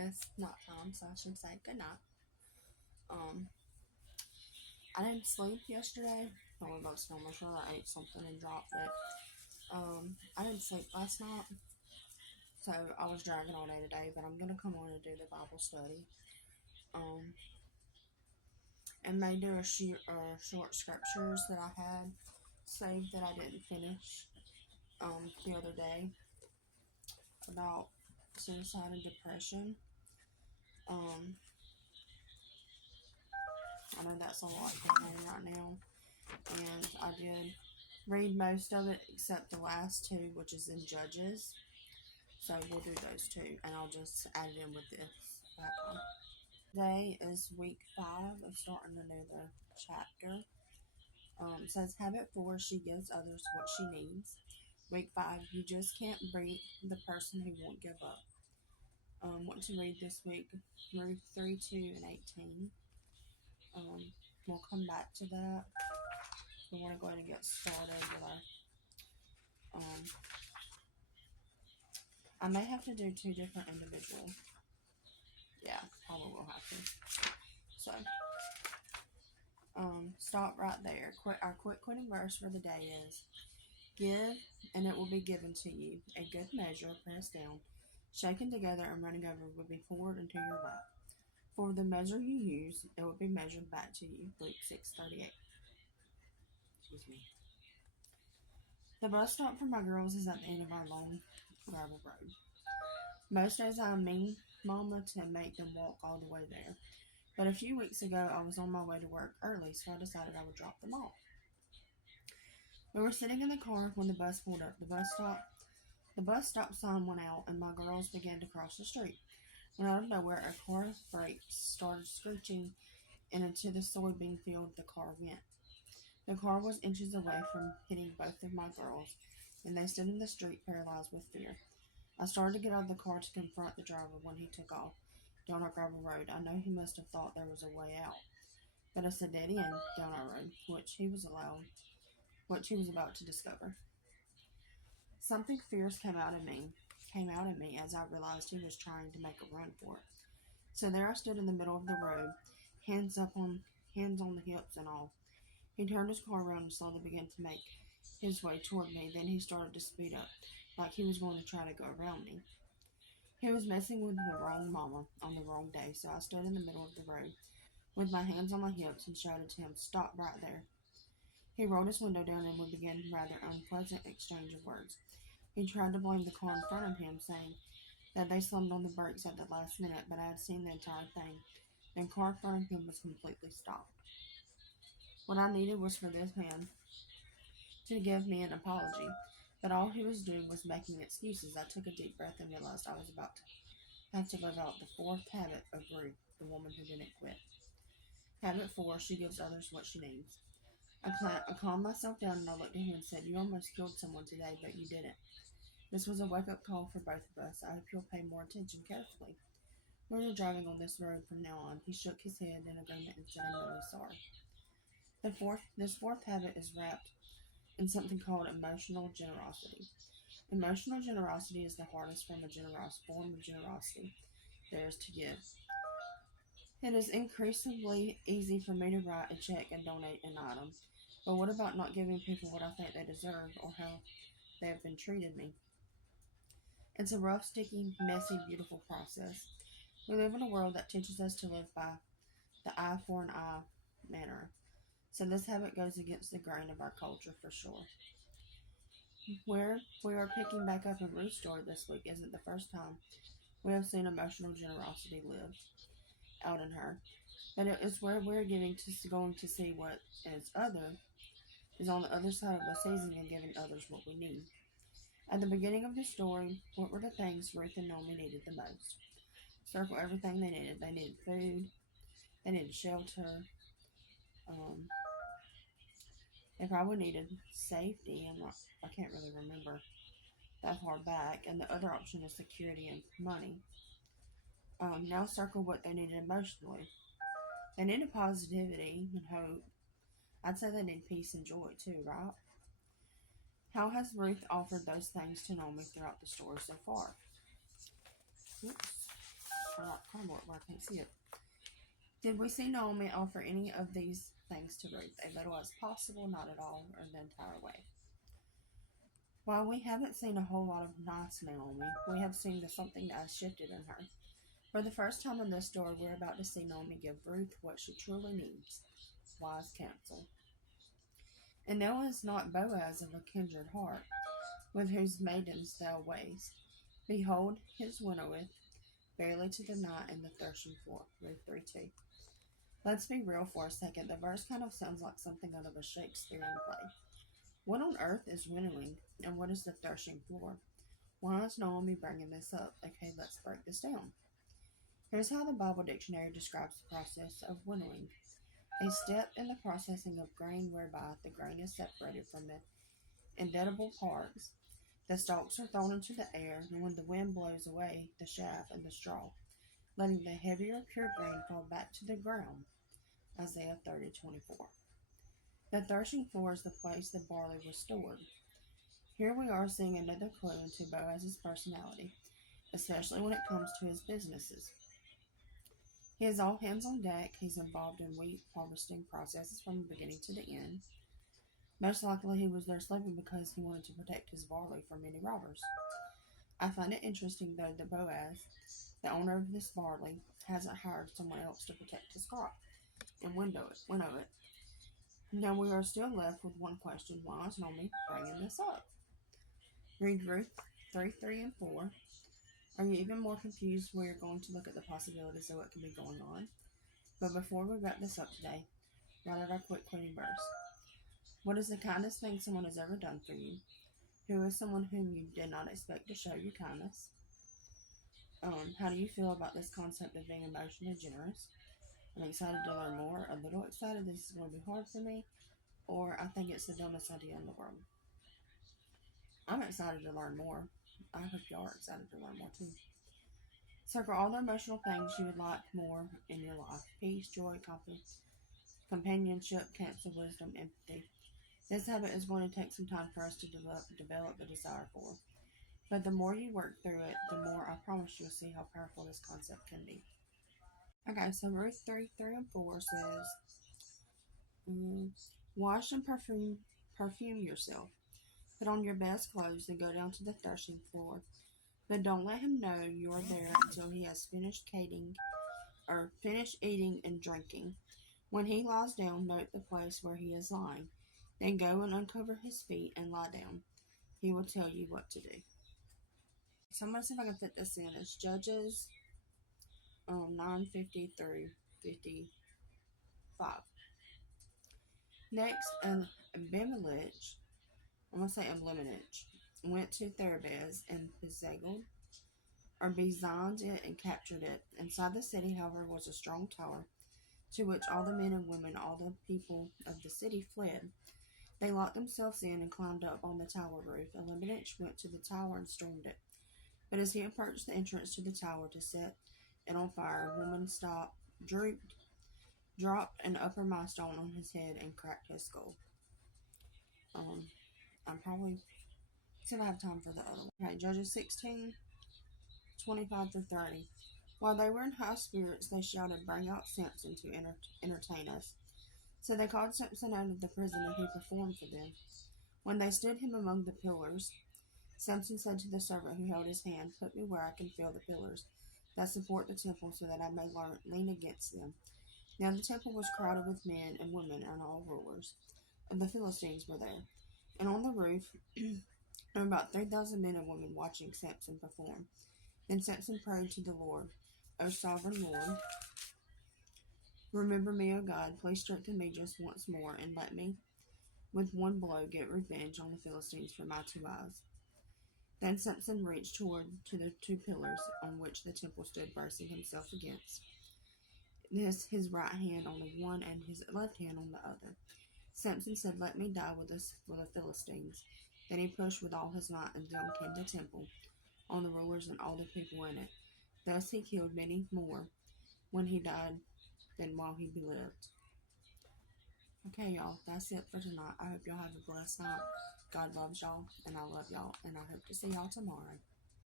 It's night time, so I should say good night. I didn't sleep yesterday. Well, most normal. Sure, I ate something and dropped it. I didn't sleep last night, so I was dragging all day today. But I'm gonna come on and do the Bible study. Um, and may do short scriptures that I had saved that I didn't finish. The other day about suicide and depression. Um, I know that's a lot going on right now, and I did read most of it except the last two, which is in Judges. So we'll do those two, and I'll just add it in with this. Today is week 5 of starting another chapter. It says habit 4, she gives others what she needs. Week 5, you just can't beat the person who won't give up. Want to read this week Ruth 3:2-18. We'll come back to that. We want to go ahead and get started with our. I may have to do 2 different individuals. Yeah, probably will have to. So, stop right there. Our quick quitting verse for the day is: Give, and it will be given to you. A good measure, pressed down, shaken together, and running over, will be poured into your lap. For the measure you use, it will be measured back to you. Luke 6:38. Excuse me. The bus stop for my girls is at the end of our long gravel road. Most days I mean Mama to make them walk all the way there. But a few weeks ago, I was on my way to work early, so I decided I would drop them off. We were sitting in the car when the bus pulled up. The bus stop sign went out, and my girls began to cross the street. When out of nowhere, a car brakes started screeching, and into the soybean field the car went. The car was inches away from hitting both of my girls, and they stood in the street paralyzed with fear. I started to get out of the car to confront the driver when he took off down our gravel road. I know he must have thought there was a way out, but it's a dead end down our road, which he was about to discover. Something fierce came out of me as I realized he was trying to make a run for it. So there I stood in the middle of the road, hands on the hips and all. He turned his car around and slowly began to make his way toward me. Then he started to speed up, like he was going to try to go around me. He was messing with the wrong mama on the wrong day, so I stood in the middle of the road with my hands on my hips and shouted to him, "Stop right there." He rolled his window down and we began a rather unpleasant exchange of words. He tried to blame the car in front of him, saying that they slammed on the brakes at the last minute, but I had seen the entire thing. The car in front of him was completely stopped. What I needed was for this man to give me an apology, but all he was doing was making excuses. I took a deep breath and realized I was about to have to live out the 4th habit of Ruth, the woman who didn't quit. Habit 4, she gives others what she needs. I calmed myself down and I looked at him and said, "You almost killed someone today, but you didn't." This was a wake-up call for both of us. I hope you'll pay more attention carefully when you're driving on this road from now on. He shook his head in agreement and said, "I'm really sorry." This fourth habit is wrapped in something called emotional generosity. Emotional generosity is the hardest form of generosity there is to give. It is increasingly easy for me to write a check and donate an item. But what about not giving people what I think they deserve or how they have been treated me? It's a rough, sticky, messy, beautiful process. We live in a world that teaches us to live by the eye for an eye manner. So this habit goes against the grain of our culture for sure. Where we are picking back up in Ruth's story this week isn't the first time we have seen emotional generosity live out in her. But it is where we're going to see what is on the other side of the season and giving others what we need. At the beginning of the story, what were the things Ruth and Naomi needed the most? Circle everything they needed. They needed food. They needed shelter. They probably needed safety. I can't really remember that far back. And the other option is security and money. Now circle what they needed emotionally. They needed positivity and hope. I'd say they need peace and joy too, right? How has Ruth offered those things to Naomi throughout the story so far? Oops. cardboard where I can't see it. Did we see Naomi offer any of these things to Ruth? A little as possible, not at all, or the entire way. While we haven't seen a whole lot of nice Naomi, we have seen something that has shifted in her. For the first time in this story, we're about to see Naomi give Ruth what she truly needs: wise counsel. And now is not Boaz of a kindred heart, with whose maidens thou ways. Behold, his winnoweth, barely to the night and the threshing floor. Ruth 3:2. Let's be real for a second. The verse kind of sounds like something out of a Shakespearean play. What on earth is winnowing, and what is the threshing floor? Why is Naomi bringing this up? Okay, let's break this down. Here's how the Bible Dictionary describes the process of winnowing: a step in the processing of grain whereby the grain is separated from the inedible parts. The stalks are thrown into the air, and when the wind blows away the chaff and the straw, letting the heavier pure grain fall back to the ground. Isaiah 30:24. The threshing floor is the place the barley was stored. Here we are seeing another clue into Boaz's personality, especially when it comes to his businesses. He is all hands on deck. He's involved in wheat harvesting processes from the beginning to the end. Most likely he was there sleeping because he wanted to protect his barley from any robbers. I find it interesting, though, that Boaz, the owner of this barley, hasn't hired someone else to protect his crop and winnow it. Now we are still left with one question: why is Naomi bringing this up? Read Ruth 3:3 and 4. Are you even more confused? We are going to look at the possibilities of what could be going on. But before we wrap this up today, write out our quick quoting verse. What is the kindest thing someone has ever done for you? Who is someone whom you did not expect to show you kindness? How do you feel about this concept of being emotionally generous? I'm excited to learn more, a little excited this is going to be hard for me, or I think it's the dumbest idea in the world. I'm excited to learn more. I hope y'all are excited to learn more too. Circle all the emotional things you would like more in your life: peace, joy, confidence, companionship, counsel, wisdom, empathy. This habit is going to take some time for us to develop the desire for. But the more you work through it, the more I promise you'll see how powerful this concept can be. Okay, so Ruth 3:3 and 4 says, wash and perfume yourself. Put on your best clothes and go down to the threshing floor. But don't let him know you're there until he has finished eating and drinking. When he lies down, note the place where he is lying. Then go and uncover his feet and lie down. He will tell you what to do. So I'm going to see if I can fit this in. It's Judges 9:50 through 55. Next, Abimelech, went to Therebez and besieged it and captured it. Inside the city, however, was a strong tower, to which all the men and women, all the people of the city fled. They locked themselves in and climbed up on the tower roof. Elimelech went to the tower and stormed it. But as he approached the entrance to the tower to set it on fire, a woman dropped an upper milestone on his head and cracked his skull. I'm probably going to have time for the other one. Okay, Judges 16:25 through 30. While they were in high spirits, they shouted, "Bring out Samson to entertain us." So they called Samson out of the prison, and he performed for them. When they stood him among the pillars, Samson said to the servant who held his hand, "Put me where I can feel the pillars that support the temple, so that I may lean against them." Now the temple was crowded with men and women, and all rulers of the Philistines were there. And on the roof there were about 3,000 men and women watching Samson perform. Then Samson prayed to the Lord, "O sovereign Lord, remember me, O God. Please strengthen me just once more, and let me, with one blow, get revenge on the Philistines for my 2 eyes." Then Samson reached toward to the 2 pillars on which the temple stood, bracing himself against his right hand on the one and his left hand on the other. Samson said, "Let me die with the Philistines." Then he pushed with all his might, and down came the temple on the rulers and all the people in it. Thus he killed many more when he died than while he lived. Okay, y'all, that's it for tonight. I hope y'all have a blessed night. God loves y'all, and I love y'all, and I hope to see y'all tomorrow.